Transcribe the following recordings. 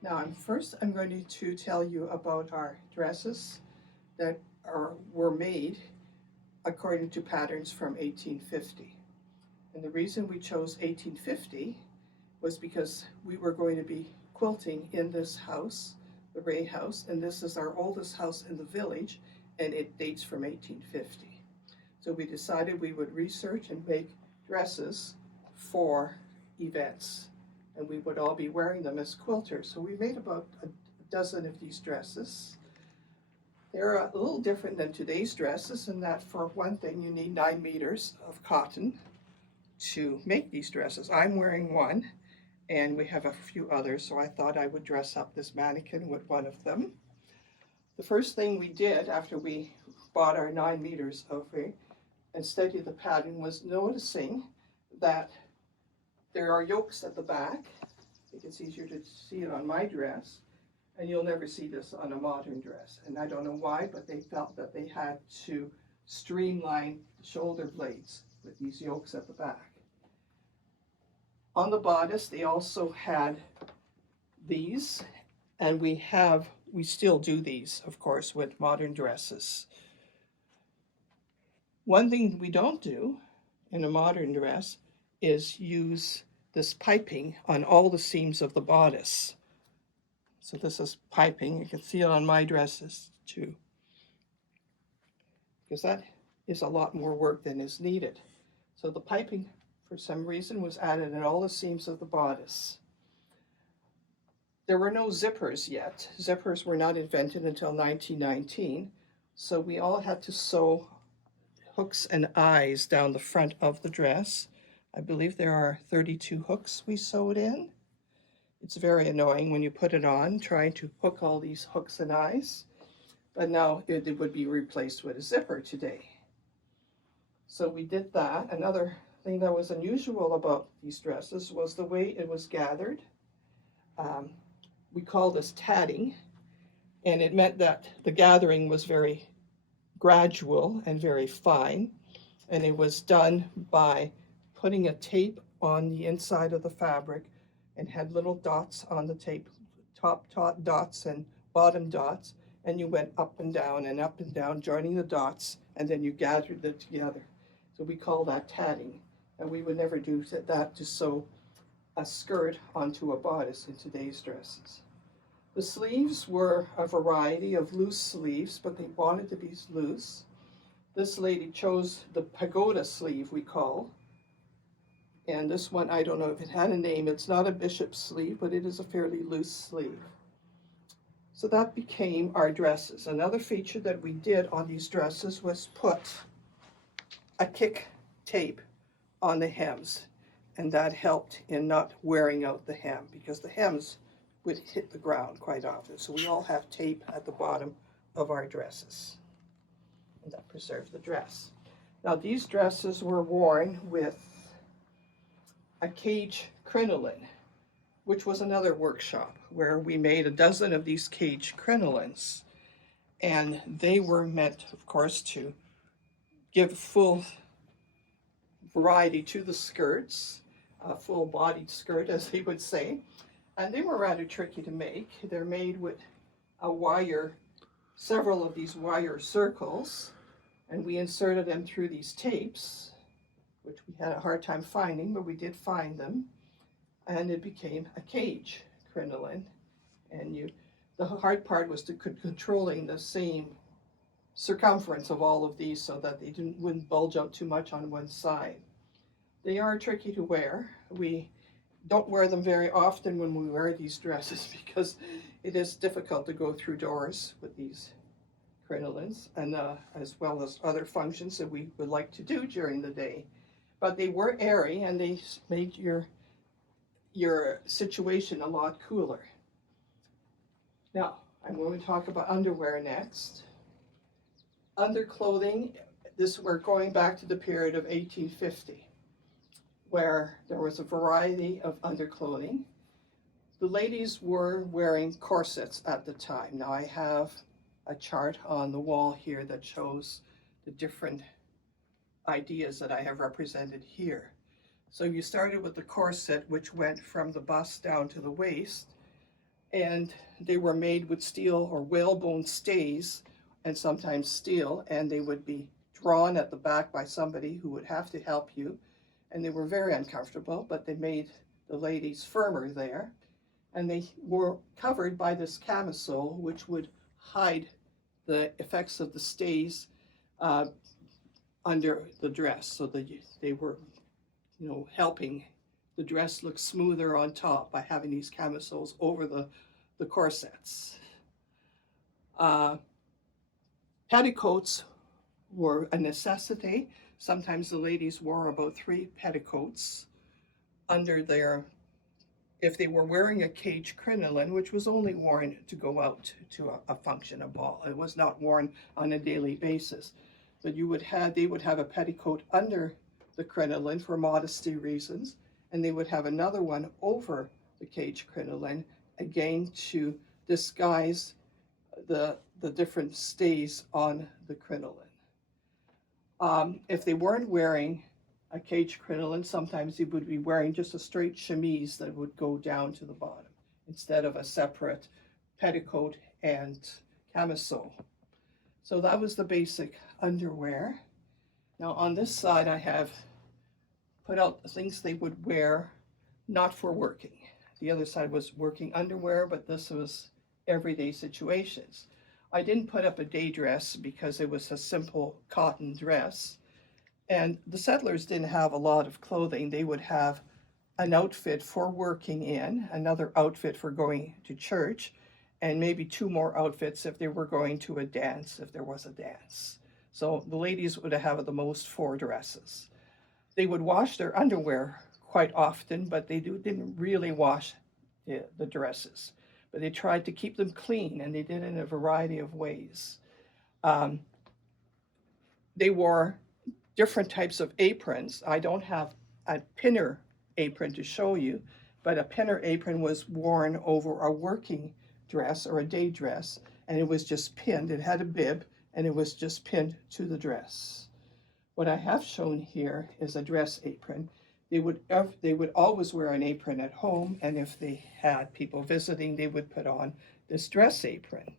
Now, I'm going to tell you about our dresses that were made according to patterns from 1850. And the reason we chose 1850 was because we were going to be quilting in this house, the Ray House, and this is our oldest house in the village, and it dates from 1850. So we decided we would research and make dresses for events, and we would all be wearing them as quilters. So we made about a dozen of these dresses. They're a little different than today's dresses in that, for one thing, you need 9 meters of cotton to make these dresses. I'm wearing one, and we have a few others, so I thought I would dress up this mannequin with one of them. The first thing we did after we bought our 9 meters of it and studied the pattern was noticing that there are yokes at the back. I think it's easier to see it on my dress, and you'll never see this on a modern dress. And I don't know why, but they felt that they had to streamline the shoulder blades with these yokes at the back. On the bodice, they also had these, and we still do these, of course, with modern dresses. One thing we don't do in a modern dress is use this piping on all the seams of the bodice. So this is piping. You can see it on my dresses too, because that is a lot more work than is needed. So the piping, for some reason, was added in all the seams of the bodice. There were no zippers yet. Zippers were not invented until 1919, so we all had to sew hooks and eyes down the front of the dress. I believe there are 32 hooks we sewed in. It's very annoying when you put it on, trying to hook all these hooks and eyes, but now it would be replaced with a zipper today. So we did that. Another thing that was unusual about these dresses was the way it was gathered. We call this tatting, and it meant that the gathering was very gradual and very fine, and it was done by putting a tape on the inside of the fabric and had little dots on the tape, top dots and bottom dots, and you went up and down, joining the dots, and then you gathered them together. So we call that tatting, and we would never do that to sew a skirt onto a bodice in today's dresses. The sleeves were a variety of loose sleeves, but they wanted to be loose. This lady chose the pagoda sleeve, we call. And this one, I don't know if it had a name. It's not a bishop's sleeve, but it is a fairly loose sleeve. So that became our dresses. Another feature that we did on these dresses was put a kick tape on the hems, and that helped in not wearing out the hem, because the hems would hit the ground quite often. So we all have tape at the bottom of our dresses, and that preserves the dress. Now these dresses were worn with a cage crinoline, which was another workshop where we made a dozen of these cage crinolines, and they were meant, of course, to give full variety to the skirts, a full-bodied skirt, as they would say. And they were rather tricky to make. They're made with a wire, several of these wire circles, and we inserted them through these tapes, which we had a hard time finding, but we did find them, and it became a cage crinoline. And the hard part was to controlling the same circumference of all of these so that they wouldn't bulge out too much on one side. They are tricky to wear. We don't wear them very often when we wear these dresses because it is difficult to go through doors with these crinolines, and as well as other functions that we would like to do during the day. But they were airy, and they made your situation a lot cooler. Now, I'm going to talk about underwear next. Underclothing, we're going back to the period of 1850, where there was a variety of underclothing. The ladies were wearing corsets at the time. Now I have a chart on the wall here that shows the different ideas that I have represented here. So you started with the corset, which went from the bust down to the waist. and they were made with steel or whalebone stays and sometimes steel, and they would be drawn at the back by somebody who would have to help you, and they were very uncomfortable, but they made the ladies firmer there, and they were covered by this camisole, which would hide the effects of the stays uh, under the dress, so that they were, helping the dress look smoother on top by having these camisoles over the corsets. Uh, Petticoats were a necessity. Sometimes the ladies wore about 3 petticoats under their, if they were wearing a cage crinoline, which was only worn to go out to a function, a ball. It was not worn on a daily basis. But they would have a petticoat under the crinoline for modesty reasons, and they would have another one over the cage crinoline, again to disguise the different stays on the crinoline. If they weren't wearing a cage crinoline, sometimes they would be wearing just a straight chemise that would go down to the bottom instead of a separate petticoat and camisole. So that was the basic underwear. Now on this side I have put out the things they would wear not for working. The other side was working underwear, but this was everyday situations. I didn't put up a day dress because it was a simple cotton dress. And the settlers didn't have a lot of clothing. They would have an outfit for working in, another outfit for going to church, and maybe 2 more outfits if they were going to a dance, if there was a dance. So the ladies would have at the most 4 dresses. They would wash their underwear quite often, but they didn't really wash the dresses. But they tried to keep them clean, and they did it in a variety of ways. They wore different types of aprons. I don't have a pinner apron to show you, but a pinner apron was worn over a working dress or a day dress, and it was just pinned. It had a bib, and it was just pinned to the dress. What I have shown here is a dress apron. They would always wear an apron at home, and if they had people visiting, they would put on this dress apron.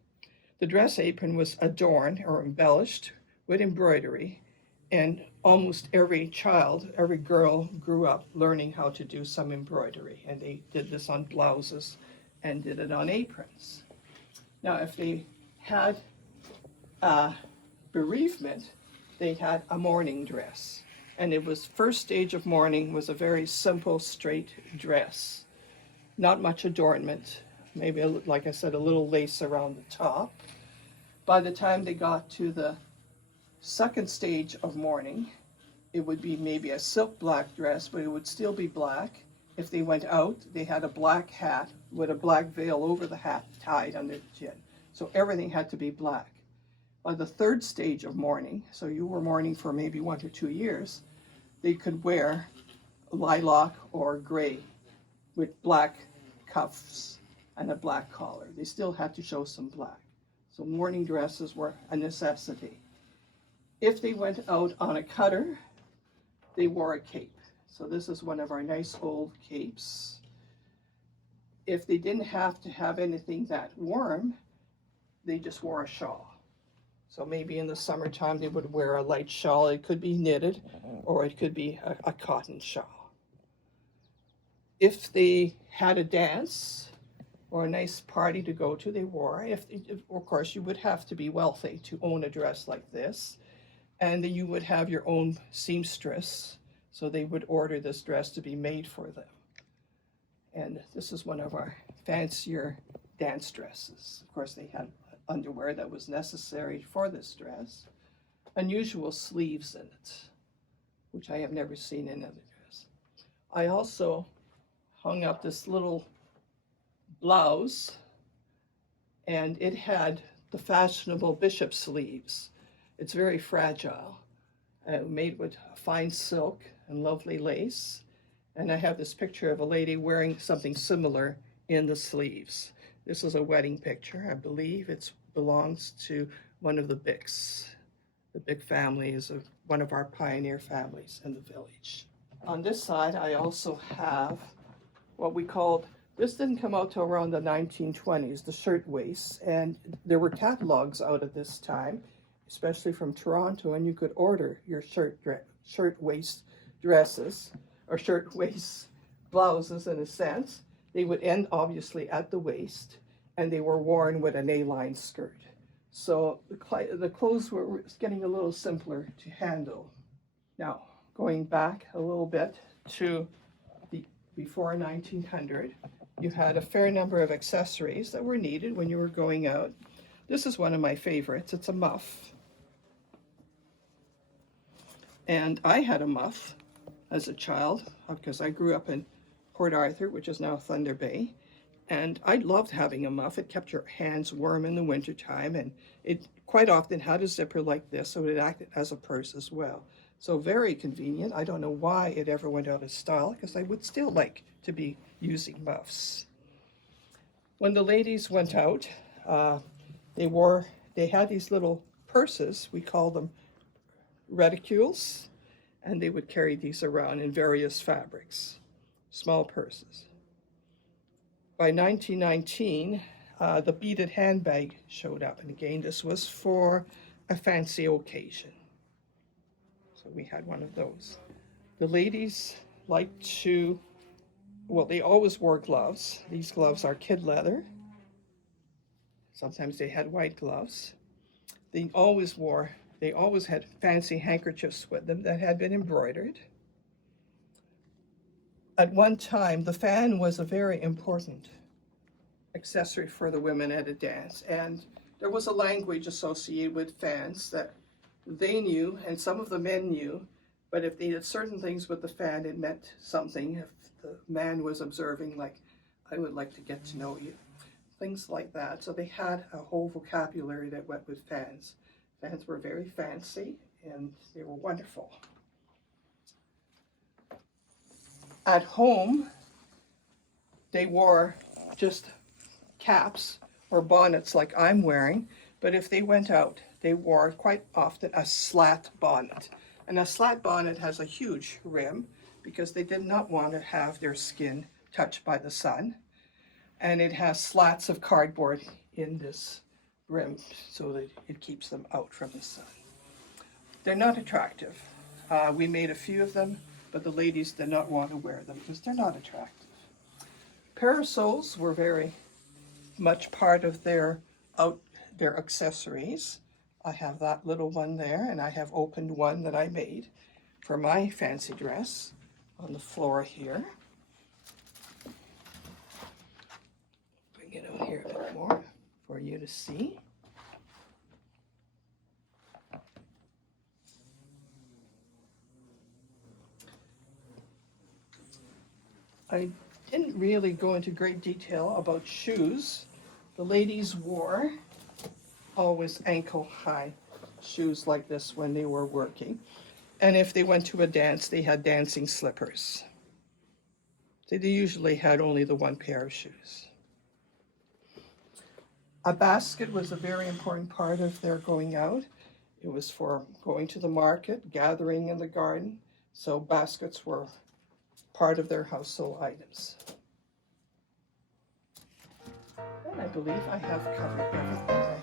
The dress apron was adorned or embellished with embroidery, and almost every girl grew up learning how to do some embroidery, and they did this on blouses and did it on aprons. Now, if they had bereavement, they had a mourning dress. And it was first stage of mourning was a very simple, straight dress. Not much adornment, maybe, like I said, a little lace around the top. By the time they got to the second stage of mourning, it would be maybe a silk black dress, but it would still be black. If they went out, they had a black hat with a black veil over the hat tied under the chin. So everything had to be black. By the third stage of mourning, so you were mourning for maybe 1 or 2 years, they could wear lilac or gray with black cuffs and a black collar. They still had to show some black. So mourning dresses were a necessity. If they went out on a cutter, they wore a cape. So this is one of our nice old capes. If they didn't have to have anything that warm, they just wore a shawl. So maybe in the summertime they would wear a light shawl. It could be knitted or it could be a cotton shawl. If they had a dance or a nice party to go to, they wore. Of course, you would have to be wealthy to own a dress like this. And you would have your own seamstress. So they would order this dress to be made for them. And this is one of our fancier dance dresses. Of course, they had underwear that was necessary for this dress. Unusual sleeves in it, which I have never seen in other dress. I also hung up this little blouse, and it had the fashionable bishop sleeves. It's very fragile, made with fine silk and lovely lace. And I have this picture of a lady wearing something similar in the sleeves. This is a wedding picture. I believe it belongs to one of the Bicks. The Bick family is one of our pioneer families in the village. On this side, I also have what we called This didn't come out till around the 1920s, the shirtwaists, and there were catalogs out at this time, especially from Toronto, and you could order your shirtwaist dresses, or shirtwaist blouses in a sense. They would end obviously at the waist, and they were worn with an A-line skirt. So the clothes were getting a little simpler to handle. Now, going back a little bit to before 1900, you had a fair number of accessories that were needed when you were going out. This is one of my favorites. It's a muff. And I had a muff as a child because I grew up in Port Arthur, which is now Thunder Bay. And I loved having a muff. It kept your hands warm in the wintertime, and it quite often had a zipper like this, so it acted as a purse as well. So very convenient. I don't know why it ever went out of style, because I would still like to be using muffs. When the ladies went out, they had these little purses, we call them reticules, and they would carry these around in various fabrics, small purses. By 1919, the beaded handbag showed up, and again, this was for a fancy occasion. So we had one of those. The ladies liked to, well, they always wore gloves. These gloves are kid leather. Sometimes they had white gloves. They always had fancy handkerchiefs with them that had been embroidered. At one time, the fan was a very important accessory for the women at a dance, and there was a language associated with fans that they knew, and some of the men knew, but if they did certain things with the fan, it meant something. If the man was observing, like, I would like to get to know you, things like that. So they had a whole vocabulary that went with fans. Fans were very fancy, and they were wonderful. At home, they wore just caps or bonnets like I'm wearing, but if they went out, they wore quite often a slat bonnet. And a slat bonnet has a huge rim because they did not want to have their skin touched by the sun. And it has slats of cardboard in this rim so that it keeps them out from the sun. They're not attractive. We made a few of them, but the ladies did not want to wear them because they're not attractive. Parasols were very much part of their accessories. I have that little one there, and I have opened one that I made for my fancy dress on the floor here. Bring it out here a bit more for you to see. I didn't really go into great detail about shoes. The ladies wore always ankle-high shoes like this when they were working. And if they went to a dance, they had dancing slippers. They usually had only the one pair of shoes. A basket was a very important part of their going out. It was for going to the market, gathering in the garden. So baskets were part of their household items. And I believe I have covered everything.